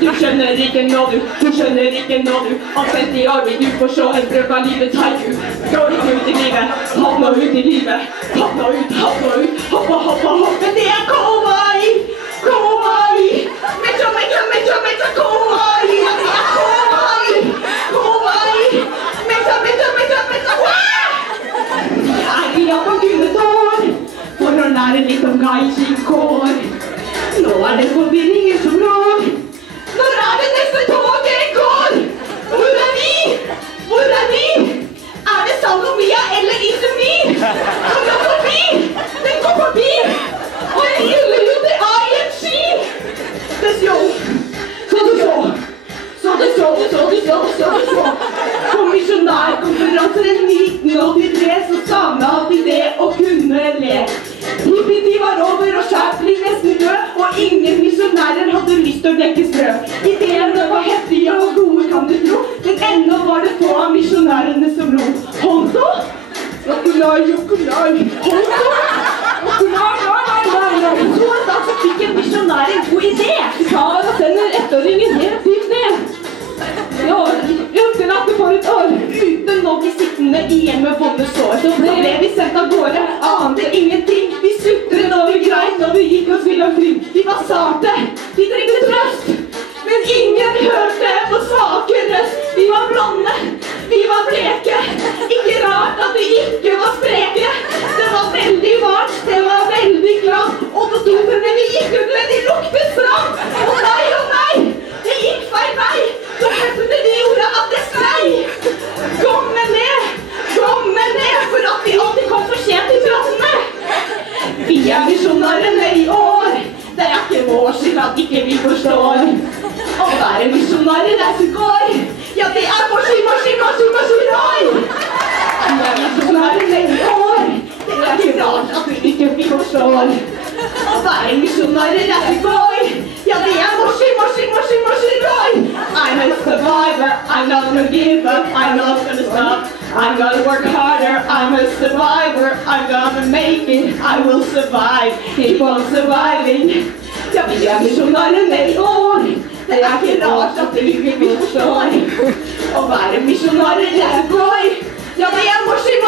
Du skjønner ikke nå du, Om 50 år vil du få se en brøk av livets haiku. Gå ikke ut i livet, hopp nå ut i livet. Hopp nå ut, hoppe. Det er kawaii, Mecha, kawaii. Det er kawaii, Mecha, Jeg er i Japan kun et år, for å lære litt om gaijin-kår. Nå er det forvirringen som rår. Når er det neste toget går? Hvor er vi? Er det Salomia eller Izumi? Den går forbi. Og jeg gjelder jo til ING. Det så. På misjonærkonferanser i 1983 så savnet de det å kunne le. Hippie var over og Chaplin nesten død, og ingen misjonærer hadde lyst til å dekke strø. Ideene var heftige og gode, kan du tro, men ennå var det få av misjonærene som lo. Hondo? Jokulai. Så en dag så fikk en misjonær en god idé. Sa han og sender ettåringen helt dypt ned. Utelatte for et år, uten å bli sittende igjen med vonde sår. Så ble vi sendt av gårde, ante ingenting. Vi sutret og vi grein når vi gikk oss vill omkring. Vi var sarte, vi trengte trøst, men ingen hørte på svake røst. Vi var blonde, vi var bleke, ikke rart at vi ikke var spreke. Det var veldig vart, det var veldig glad, og på dopene vi gikk ut med de luktet fram. Å nei, det gikk feil vei. Så hørte de ordet at det skrei. Gomme ned, for at vi alltid kom for sent til trottene. Vi er misjonærene i år. Det er ikke vår skyld at ikke vi forstår. Å være misjonærer er så går. Ja, det er maskin-roi. Vi er misjonærene i år. Det er ikke rart at vi ikke forstår. Å være misjonærer er så går. Ja, det er maskin-roi. I'm a survivor, I'm not gonna give up, I'm not gonna stop. I'm gonna work harder, I'm a survivor, I'm gonna make it, I will survive. Keep on surviving. Ja, vi er misjonærene i år. Det er ikke rart at vi ikke forstår. Å være misjonærer er så gøy. Ja, det er maskin-roi.